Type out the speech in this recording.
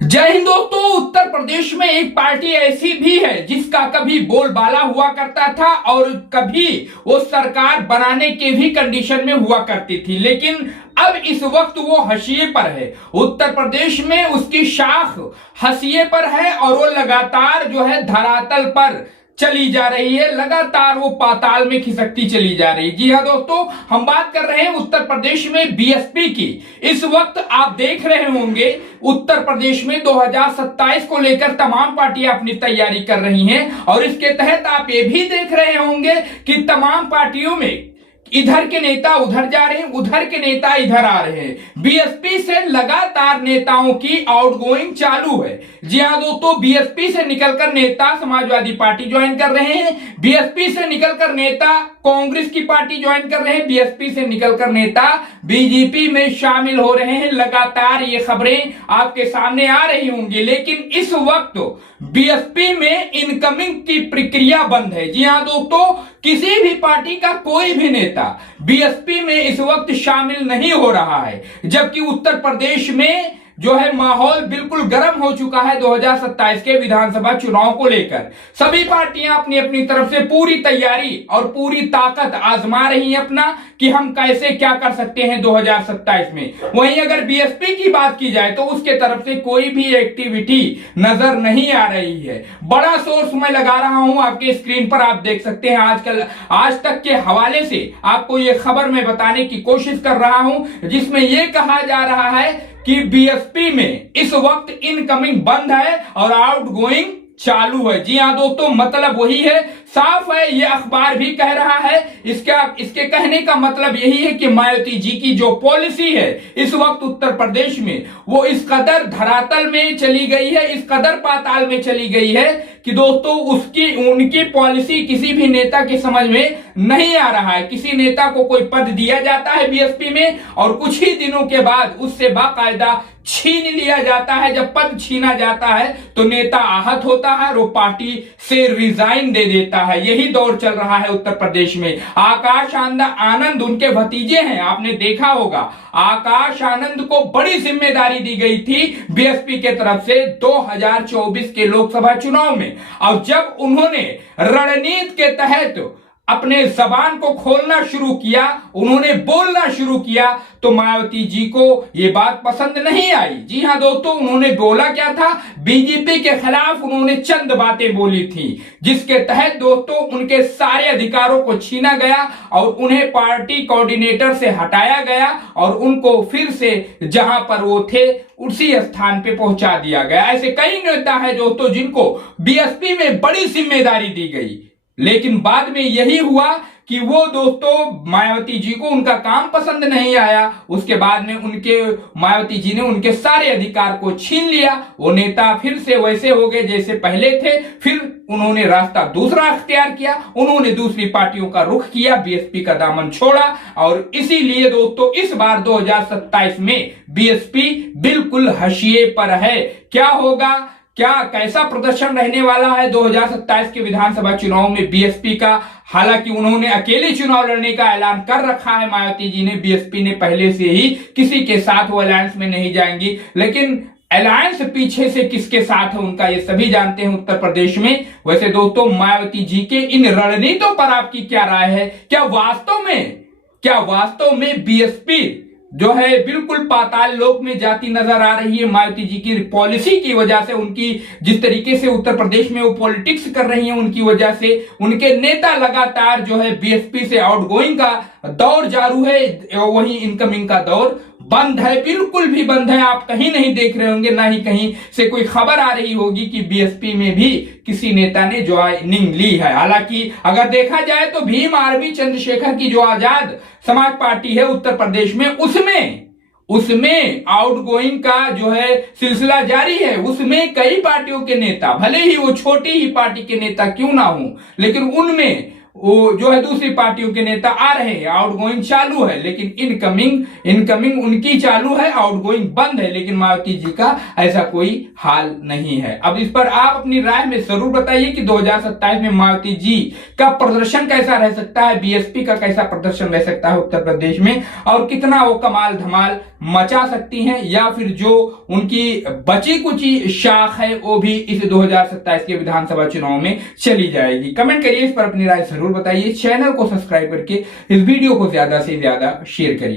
जय हिंद दोस्तों। उत्तर प्रदेश में एक पार्टी ऐसी भी है जिसका कभी बोलबाला हुआ करता था और कभी वो सरकार बनाने के भी कंडीशन में हुआ करती थी, लेकिन अब इस वक्त वो हाशिए पर है। उत्तर प्रदेश में उसकी शाख हाशिए पर है और वो लगातार जो है धरातल पर चली जा रही है, लगातार वो पाताल में खिसकती चली जा रही है। जी हाँ दोस्तों, हम बात कर रहे हैं उत्तर प्रदेश में बीएसपी की। इस वक्त आप देख रहे होंगे उत्तर प्रदेश में 2027 को लेकर तमाम पार्टियां अपनी तैयारी कर रही हैं और इसके तहत आप ये भी देख रहे होंगे कि तमाम पार्टियों में इधर के नेता उधर जा रहे हैं, उधर के नेता इधर आ रहे हैं। बीएसपी से लगातार नेताओं की आउटगोइंग चालू है। जी हाँ दोस्तों, बीएसपी से निकलकर नेता समाजवादी पार्टी ज्वाइन कर रहे हैं, बीएसपी से निकलकर नेता कांग्रेस की पार्टी ज्वाइन कर रहे हैं, बीएसपी से निकलकर नेता बीजेपी में शामिल हो रहे हैं। लगातार ये खबरें आपके सामने आ रही होंगी, लेकिन इस वक्त बीएसपी में इनकमिंग की प्रक्रिया बंद है। जी हाँ दोस्तों, किसी भी पार्टी का कोई भी नेता बीएसपी में इस वक्त शामिल नहीं हो रहा है, जबकि उत्तर प्रदेश में जो है माहौल बिल्कुल गर्म हो चुका है 2027 के विधानसभा चुनाव को लेकर। सभी पार्टियां अपनी अपनी तरफ से पूरी तैयारी और पूरी ताकत आजमा रही हैं अपना कि हम कैसे क्या कर सकते हैं 2027 में। वहीं अगर बीएसपी की बात की जाए तो उसके तरफ से कोई भी एक्टिविटी नजर नहीं आ रही है। बड़ा सोर्स मैं लगा रहा हूं, आपके स्क्रीन पर आप देख सकते हैं। आजकल आज तक के हवाले से आपको यह खबर मैं बताने की कोशिश कर रहा हूं, जिसमें यह कहा जा रहा है कि बीएसपी में इस वक्त इनकमिंग बंद है और आउटगोइंग चालू है। जी हाँ दोस्तों, मतलब वही है, साफ है, ये अखबार भी कह रहा है। इसके कहने का मतलब यही है कि मायावती जी की जो पॉलिसी है इस वक्त उत्तर प्रदेश में, वो इस कदर धरातल में चली गई है, इस कदर पाताल में चली गई है कि दोस्तों उनकी पॉलिसी किसी भी नेता के समझ में नहीं आ रहा है। किसी नेता को कोई पद दिया जाता है बीएसपी में और कुछ ही दिनों के बाद उससे बाकायदा छीन लिया जाता है। जब पद छीना जाता है तो नेता आहत होता है और वो पार्टी से रिजाइन दे देता है। यही दौर चल रहा है उत्तर प्रदेश में। आकाश आनंद उनके भतीजे हैं, आपने देखा होगा। आकाश आनंद को बड़ी जिम्मेदारी दी गई थी बीएसपी के तरफ से 2024 के लोकसभा चुनाव में, और जब उन्होंने रणनीति के तहत अपने जबान को खोलना शुरू किया, उन्होंने बोलना शुरू किया, तो मायावती जी को यह बात पसंद नहीं आई। जी हां दोस्तों, उन्होंने बोला क्या था, बीजेपी के खिलाफ उन्होंने चंद बातें बोली थी, जिसके तहत दोस्तों उनके सारे अधिकारों को छीना गया और उन्हें पार्टी कोऑर्डिनेटर से हटाया गया और उनको फिर से जहां पर वो थे उसी स्थान पे पहुंचा दिया गया। ऐसे कई नेता है दोस्तों जिनको बीएसपी में बड़ी जिम्मेदारी दी गई, लेकिन बाद में यही हुआ कि वो दोस्तों मायावती जी को उनका काम पसंद नहीं आया। उसके बाद में मायावती जी ने उनके सारे अधिकार को छीन लिया। वो नेता फिर से वैसे हो गए जैसे पहले थे। फिर उन्होंने रास्ता दूसरा अख्तियार किया, उन्होंने दूसरी पार्टियों का रुख किया, बीएसपी का दामन छोड़ा। और इसीलिए दोस्तों इस बार 2027 में बीएसपी बिल्कुल हाशिए पर है। क्या होगा, कैसा प्रदर्शन रहने वाला है 2027 के विधानसभा चुनाव में बीएसपी का। हालांकि उन्होंने अकेले चुनाव लड़ने का ऐलान कर रखा है मायावती जी ने, बीएसपी ने पहले से ही, किसी के साथ वो अलायंस में नहीं जाएंगी। लेकिन अलायंस पीछे से किसके साथ है उनका ये सभी जानते हैं उत्तर प्रदेश में। वैसे दोस्तों मायावती जी के इन रणनीतियों पर आपकी क्या राय है? क्या वास्तव में बीएसपी जो है बिल्कुल पाताल लोक में जाती नजर आ रही है मायावती जी की पॉलिसी की वजह से? उनकी जिस तरीके से उत्तर प्रदेश में वो पॉलिटिक्स कर रही हैं, उनकी वजह से उनके नेता लगातार जो है बीएसपी से आउटगोइंग का दौर जारी है, वहीं इनकमिंग का दौर बंद है, बिल्कुल भी बंद है। आप कहीं नहीं देख रहे होंगे, ना ही कहीं से कोई खबर आ रही होगी कि बीएसपी में भी किसी नेता ने ज्वाइनिंग ली है। हालांकि अगर देखा जाए तो भीम आर्मी चंद्रशेखर की जो आजाद समाज पार्टी है उत्तर प्रदेश में, उसमें आउटगोइंग का जो है सिलसिला जारी है। उसमें कई पार्टियों के नेता, भले ही वो छोटी ही पार्टी के नेता क्यों ना हो, लेकिन उनमें वो जो है दूसरी पार्टियों के नेता आ रहे हैं। आउटगोइंग चालू है, लेकिन इनकमिंग उनकी चालू है, आउटगोइंग बंद है। लेकिन मायावती जी का ऐसा कोई हाल नहीं है। अब इस पर आप अपनी राय में जरूर बताइए कि 2027 में मायावती जी का प्रदर्शन कैसा रह सकता है, बीएसपी का कैसा प्रदर्शन रह सकता है उत्तर प्रदेश में, और कितना वो कमाल धमाल मचा सकती हैं, या फिर जो उनकी बची कुची शाख है वो भी इस 2027 के विधानसभा चुनाव में चली जाएगी। कमेंट करिए, इस पर अपनी राय जरूर बताइए। चैनल को सब्सक्राइब करके इस वीडियो को ज्यादा से ज्यादा शेयर करिए।